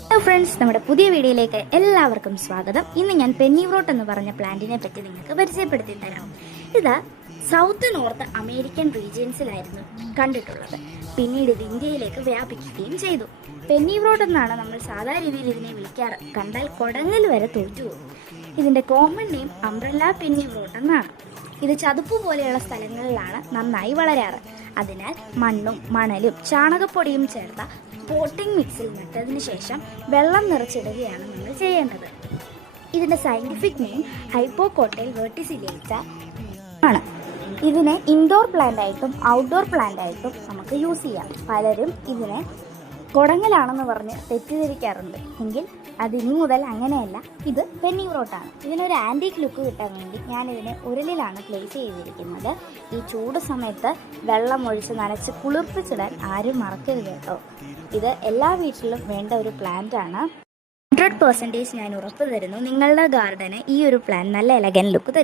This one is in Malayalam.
ഹലോ ഫ്രണ്ട്സ്, നമ്മുടെ പുതിയ വീഡിയോയിലേക്ക് എല്ലാവർക്കും സ്വാഗതം. ഇന്ന് ഞാൻ പെന്നിവ്രോട്ട് എന്ന് പറഞ്ഞ പ്ലാന്റിനെ പറ്റി നിങ്ങൾക്ക് പരിചയപ്പെടുത്തി തരാം. ഇത് സൗത്ത് നോർത്ത് അമേരിക്കൻ റീജിയൻസിലായിരുന്നു കണ്ടിട്ടുള്ളത്. പിന്നീട് ഇത് ഇന്ത്യയിലേക്ക് വ്യാപിക്കുകയും ചെയ്തു. പെന്നിവ്രോട്ട് എന്നാണ് നമ്മൾ സാധാരണ രീതിയിൽ ഇതിനെ വിളിക്കാറ്. കണ്ടാൽ കൊടങ്ങൽ വരെ തോറ്റുപോകും. ഇതിൻ്റെ കോമൺ നെയിം അംബ്രല്ല പെന്നിവ്രോട്ട് എന്നാണ്. ഇത് ചതുപ്പ് പോലെയുള്ള സ്ഥലങ്ങളിലാണ് നന്നായി വളരാറ്. അതിനാൽ മണ്ണും മണലും ചാണകപ്പൊടിയും ചേർത്ത പോട്ടിംഗ് മിക്സിൽ നട്ടതിന് ശേഷം വെള്ളം നിറച്ചിടുകയാണ് നമ്മൾ ചെയ്യേണ്ടത്. ഇതിൻ്റെ സയൻറ്റിഫിക് നെയിം ഹൈപ്പോകോട്ടൈൽ വെർട്ടിസിലേറ്റ ആണ്. ഇതിനെ ഇൻഡോർ പ്ലാന്റ് ആയിട്ടും ഔട്ട്ഡോർ പ്ലാന്റ് ആയിട്ടും നമുക്ക് യൂസ് ചെയ്യാം. പലരും ഇതിനെ കൊടങ്ങലാണെന്ന് പറഞ്ഞ് തെറ്റിദ്ധരിക്കാറുണ്ട്. എങ്കിൽ അതിനി മുതൽ അങ്ങനെയല്ല, ഇത് പെന്നിവ്രോട്ടാണ്. ഇതിനൊരു ആൻറ്റീക്ക് ലുക്ക് കിട്ടാൻ വേണ്ടി ഞാനിതിനെ ഉരുളിലാണ് പ്ലേസ് ചെയ്തിരിക്കുന്നത്. ഈ ചൂട് സമയത്ത് വെള്ളം ഒഴിച്ച് നനച്ച് കുളിർപ്പിച്ചിടാൻ ആരും മറക്കരുത് കേട്ടോ. ഇത് എല്ലാ വീട്ടിലും വേണ്ട ഒരു പ്ലാന്റ് ആണ്. 100% ഞാൻ ഉറപ്പ് തരുന്നു, നിങ്ങളുടെ ഗാർഡന് ഈ ഒരു പ്ലാന്റ് നല്ല എലഗൻ ലുക്ക് തരും.